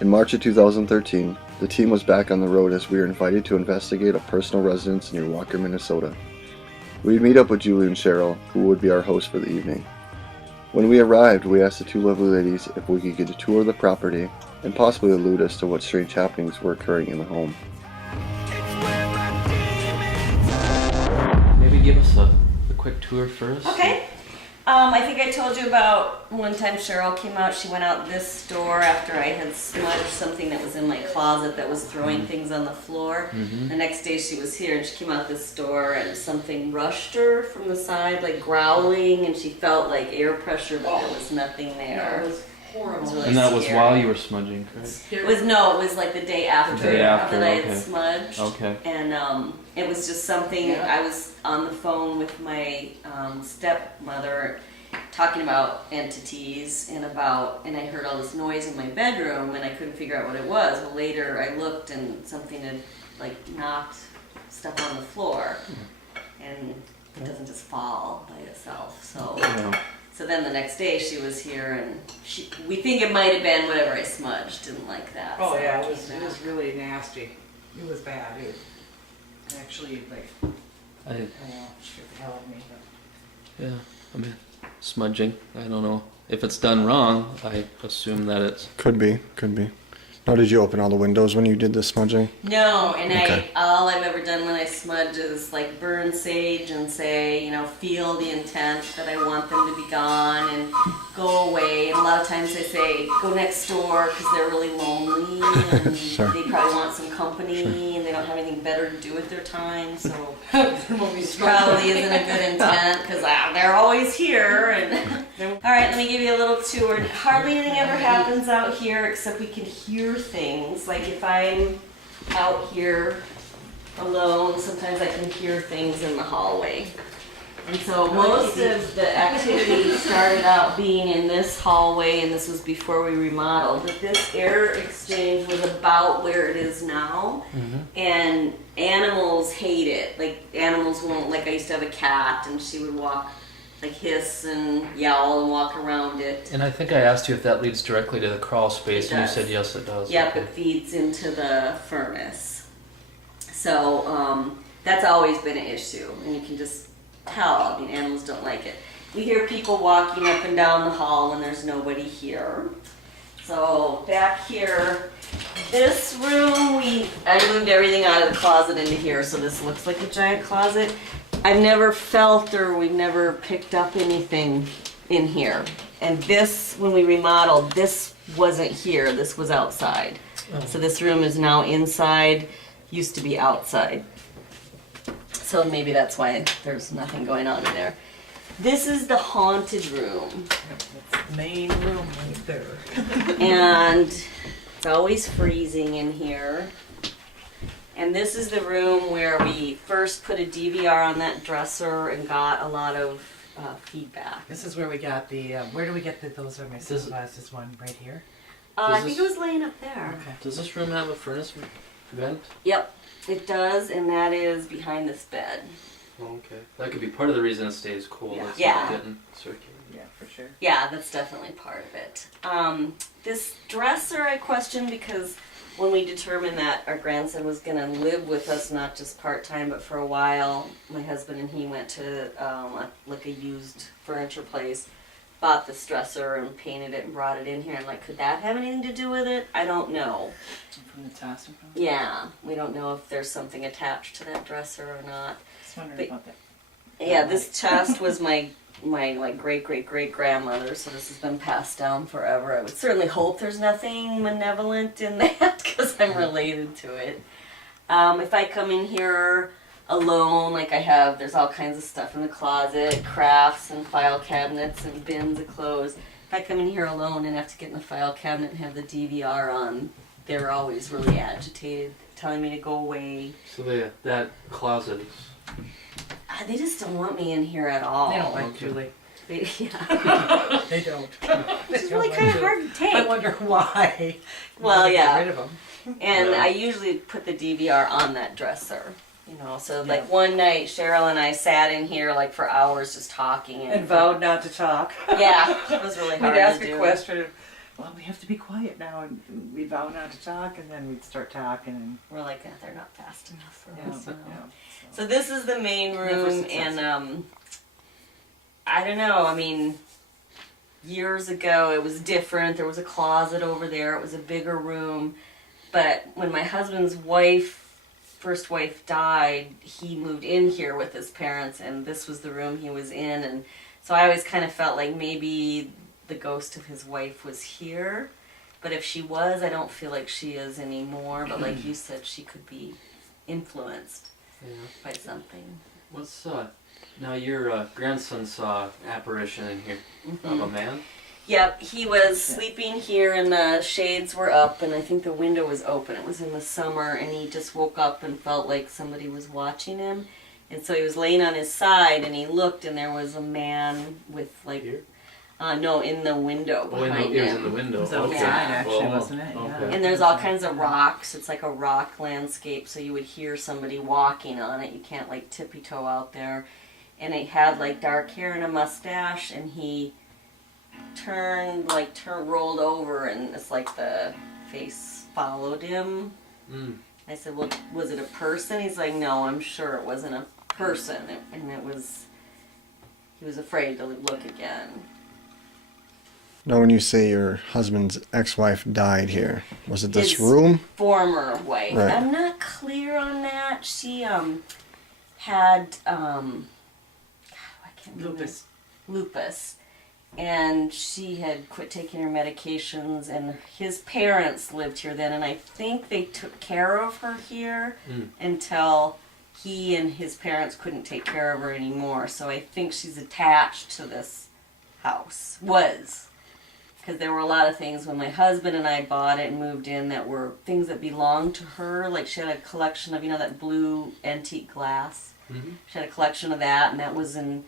In March of 2013, the team was back on the road as we were invited to investigate a personal residence near Walker, Minnesota. We'd meet up with Julie and Cheryl, who would be our hosts for the evening. When we arrived, we asked the two lovely ladies if we could get a tour of the property and possibly allude as to what strange happenings were occurring in the home. Maybe give us a quick tour first. Okay. I think I told you about one time Cheryl came out. She went out this door after I had smudged something that was in my closet that was throwing things on the floor. The next day she was here and she came out this door and something rushed her from the side, like growling, and she felt like air pressure, but there was nothing there. It was horrible. It was really And that was scary. while you were smudging, correct? It was like the day after, The day after, that I had okay. smudged. Okay. And it was just something, I was on the phone with my stepmother talking about entities and I heard all this noise in my bedroom and I couldn't figure out what it was. Well, later I looked and something had like knocked stuff on the floor and it doesn't just fall by itself. So. Yeah. So then the next day she was here and we think it might have been whatever I smudged, didn't like that. Oh so yeah, came it was really nasty. It was bad. It actually like I scared the hell out of me. yeah. I mean, smudging. I don't know if it's done wrong. I assume that it's. Could be. Now, did you open all the windows when you did the smudging? No, and Okay. all I've ever done when I smudge is like burn sage and say, feel the intent that I want them to be gone and go away. And a lot of times I say, go next door because they're really lonely and Sure. they probably want some company and they don't have anything better to do with their time. So Probably probably isn't a good intent because they're always here. And all right, let me give you a little tour. Hardly anything ever happens out here except we can hear things. Like if I'm out here alone, sometimes I can hear things in the hallway. And so most of the activity started out being in this hallway, and this was before we remodeled. But this air exchange was about where it is now, and animals hate it. Like animals won't. Like I used to have a cat, and she would walk, like hiss and yell and walk around it. And I think I asked you if that leads directly to the crawl space, It and you does. said yes, it does. Yep, Okay. it feeds into the furnace. So that's always been an issue, and you can just tell. I mean, animals don't like it. We hear people walking up and down the hall when there's nobody here. So back here, this room, I moved everything out of the closet into here, so this looks like a giant closet. I've never felt or we've never picked up anything in here. And this, when we remodeled, this wasn't here, this was outside. So this room is now inside, used to be outside. So maybe that's why there's nothing going on in there. This is the haunted room. That's the main room right there. And it's always freezing in here. And this is the room where we first put a DVR on that dresser and got a lot of feedback. This is where we got the. Where do we get those? Are my sunglasses? One right here. I think it was laying up there. Okay. Does this room have a furnace vent? Yep, it does, and that is behind this bed. Oh, okay. That could be part of the reason it stays cool. Yeah. It's Yeah. not getting circulated. Yeah, for sure. Yeah, that's definitely part of it. This dresser I questioned because when we determined that our grandson was going to live with us, not just part-time, but for a while, my husband and he went to a used furniture place, bought this dresser and painted it and brought it in here. And like, could that have anything to do with it? I don't know. From the Tasman. Yeah, we don't know if there's something attached to that dresser or not. Just wondering But- about that. Yeah, this chest was my like great grandmother, so this has been passed down forever. I would certainly hope there's nothing malevolent in that because I'm related to it. If I come in here alone, like there's all kinds of stuff in the closet, crafts and file cabinets and bins of clothes. If I come in here alone and have to get in the file cabinet and have the DVR on, they're always really agitated, telling me to go away. So that closet is. They just don't want me in here at all. They don't like Okay. Julie. Yeah. They don't. It's really kind of hard to take. I wonder why. Well, You yeah. Get rid of them. And Yeah. I usually put the DVR on that dresser. You know, so like one night Cheryl and I sat in here like for hours just talking And vowed not to talk. Yeah, it was really hard We'd ask to a do. question, well, we have to be quiet now, and we'd vow not to talk, and then we'd start talking, and We're like, they're not fast enough for yeah, us. so. So this is the main Never room, successful. and I don't know. I mean, years ago it was different. There was a closet over there. It was a bigger room. But when my husband's first wife died, he moved in here with his parents, and this was the room he was in. And so I always kind of felt like maybe the ghost of his wife was here. But if she was, I don't feel like she is anymore. But like you said, she could be influenced Yeah. by something. What's now your grandson saw an apparition in here of a man? Yep, he was sleeping here and the shades were up and I think the window was open. It was in the summer and he just woke up and felt like somebody was watching him. And so he was laying on his side and he looked and there was a man with like, Here? no, in the window Oh, in behind the, it was in him. the window. It was Okay. outside, actually, Oh, wasn't it? Yeah. Okay. And there's all kinds of rocks. It's like a rock landscape, so you would hear somebody walking on it. You can't like tippy toe out there. And he had like dark hair and a mustache, and he rolled over, and it's like the face followed him. Mm. I said, "Well, was it a person?" He's like, "No, I'm sure it wasn't a person." And it was. He was afraid to look again. Now, when you say your husband's ex-wife died here, was it this His room? Former wife. Right. I'm not clear on that. She had God, I can't remember. Lupus. And she had quit taking her medications, and his parents lived here then, and I think they took care of her here until he and his parents couldn't take care of her anymore. So I think she's attached to this house. Was. Because there were a lot of things when my husband and I bought it and moved in that were things that belonged to her. Like she had a collection of, that blue antique glass. Mm-hmm. She had a collection of that, and that was in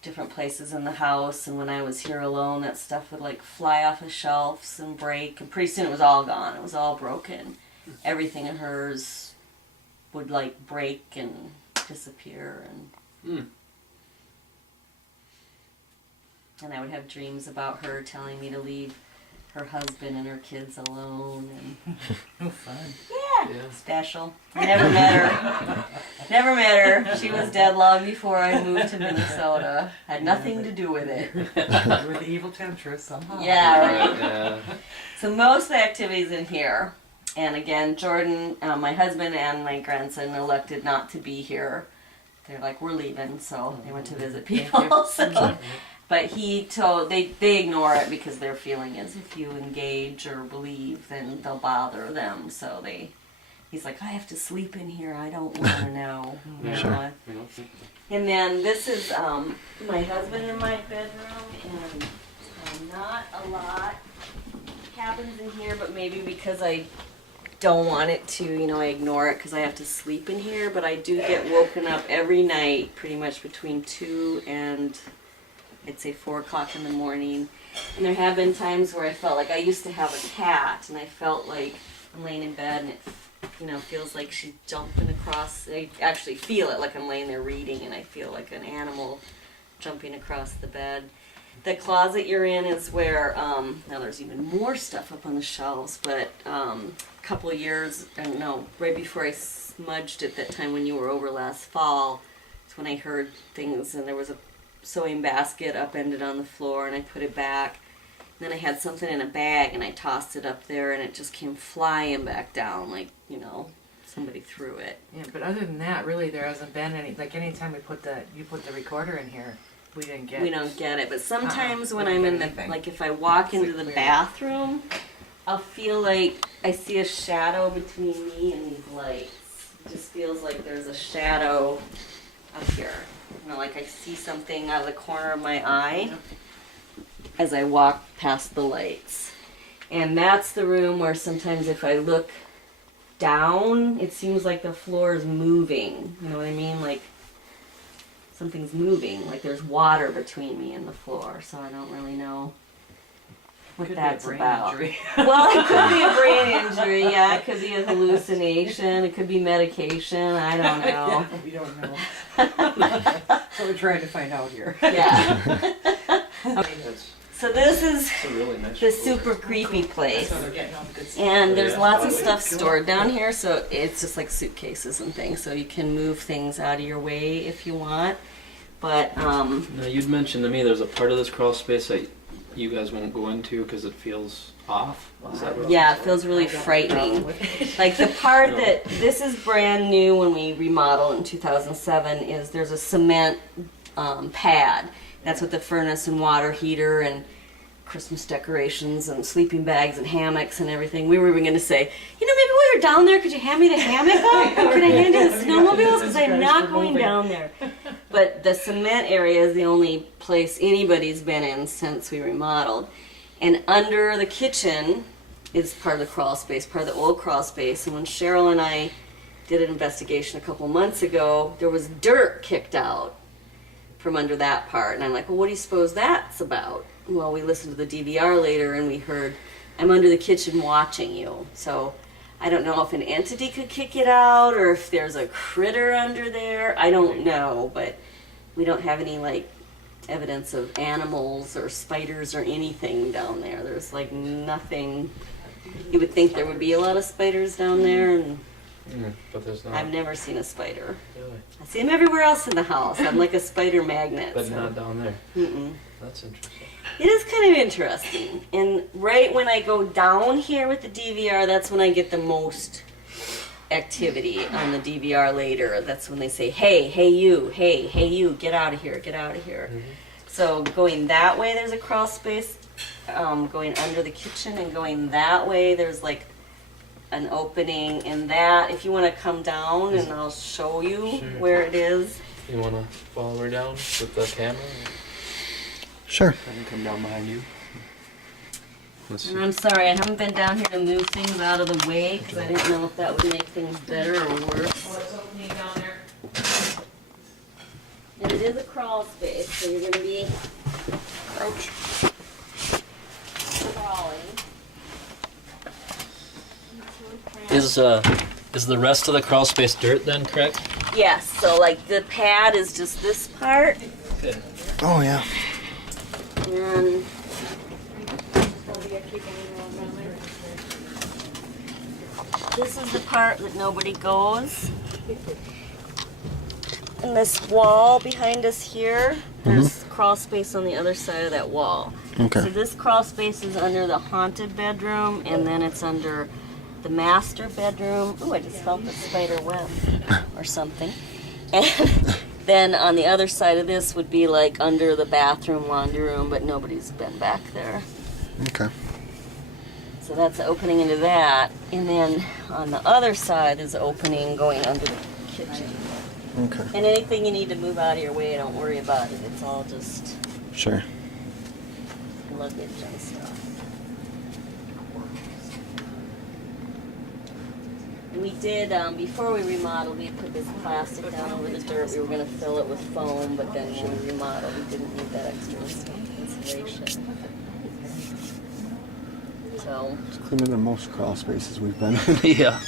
different places in the house. And when I was here alone, that stuff would like fly off the shelves and break. And pretty soon it was all gone. It was all broken. Everything in hers would like break and disappear. And I would have dreams about her telling me to leave her husband and her kids alone. And Oh, fun. Yeah. special. I never met her. Never met her. She was dead long before I moved to Minnesota. Had nothing to do with it. You were the evil temptress somehow. Yeah, right. Yeah. So most of the activities in here, and again, Jordan, my husband and my grandson elected not to be here. They're like, we're leaving, so they went to visit people. So, but they ignore it because their feeling is if you engage or believe, then they'll bother them. So he's like, I have to sleep in here. I don't want to know. You Sure. know? And then this is my husband in my bedroom, and not a lot happens in here, but maybe because I don't want it to, I ignore it because I have to sleep in here, but I do get woken up every night pretty much between 2 and I'd say 4 o'clock in the morning. And there have been times where I felt like I used to have a cat, and I felt like I'm laying in bed and it feels like she's jumping across. I actually feel it like I'm laying there reading, and I feel like an animal jumping across the bed. The closet you're in is where, now there's even more stuff up on the shelves, but a couple of years, right before I smudged it that time when you were over last fall, it's when I heard things, and there was a sewing basket upended on the floor, and I put it back. And then I had something in a bag, and I tossed it up there, and it just came flying back down, like, somebody threw it. Yeah, but other than that, really, there hasn't been any. Like anytime you put the recorder in here, we don't get it. But sometimes when we I'm don't in get anything. like if I walk into the weird. bathroom, I'll feel like I see a shadow between me and these lights. It just feels like there's a shadow up here. Like I see something out of the corner of my eye as I walk past the lights. And that's the room where sometimes if I look down, it seems like the floor is moving. You know what I mean? Like something's moving, like there's water between me and the floor, so I don't really know what Could that's be a brain about. injury. Well, it could be a brain injury. Yeah, it could be a hallucination. It could be medication. I don't know. We don't know. So we're trying to find out here. Yeah. That's So this is a really nice. the super creepy place. So we're getting all the good stuff. And there's Yeah. lots of stuff stored down here, so it's just like suitcases and things. So you can move things out of your way if you want. But Now you'd mentioned to me there's a part of this crawl space that you guys won't go into because it feels off. Is that right? yeah, it feels really frightening. Like the part that this is brand new when we remodeled in 2007 is there's a cement pad. That's with the furnace and water heater and Christmas decorations and sleeping bags and hammocks and everything. We were even going to say, you know, maybe while you're down there, could you hand me the hammock up? Can I hand you the snowmobiles? Because I'm not going down there. But the cement area is the only place anybody's been in since we remodeled. And under the kitchen is part of the crawl space, part of the old crawl space. And when Cheryl and I did an investigation a couple months ago, there was dirt kicked out from under that part. And I'm like, well, what do you suppose that's about? Well, we listened to the DVR later and we heard, I'm under the kitchen watching you. So I don't know if an entity could kick it out or if there's a critter under there. I don't know, but we don't have any like evidence of animals or spiders or anything down there. There's like nothing. You would think there would be a lot of spiders down there, and But there's not. I've never seen a spider. Really? I see them everywhere else in the house. I'm like a spider magnet. But so. not down there. Mm-mm. That's interesting. It is kind of interesting. And right when I go down here with the DVR, that's when I get the most activity on the DVR later. That's when they say, hey you, hey you, get out of here, get out of here. Mhm. So going that way, there's a crawl space. Going under the kitchen and going that way, there's like an opening in that. If you want to come down and I'll show you Sure. where it is. You want to follow her down with the camera? Sure. I can come down behind you. Let's see. And I'm sorry, I haven't been down here to move things out of the way because I didn't know if that would make things better or worse. What's opening down there? And it is a crawl space, so you're going to be crawling. Is the rest of the crawl space dirt then, correct? Yes, so like the pad is just this part, Okay. Oh, yeah. and this is the part that nobody goes. And this wall behind us here, there's crawl space on the other side of that wall. Okay. So this crawl space is under the haunted bedroom, and then it's under the master bedroom. Ooh, I just felt the spider web or something. And then on the other side of this would be like under the bathroom, laundry room, but nobody's been back there. Okay. So that's the opening into that. And then on the other side is the opening going under the kitchen. Okay. And anything you need to move out of your way, don't worry about it. It's all just Sure. luggage and stuff. And we did, before we remodeled, we put this plastic down over the dirt. We were going to fill it with foam, but then when we remodeled, we didn't need that extra insulation. So, It's cleaner than most crawl spaces we've been in. Yeah.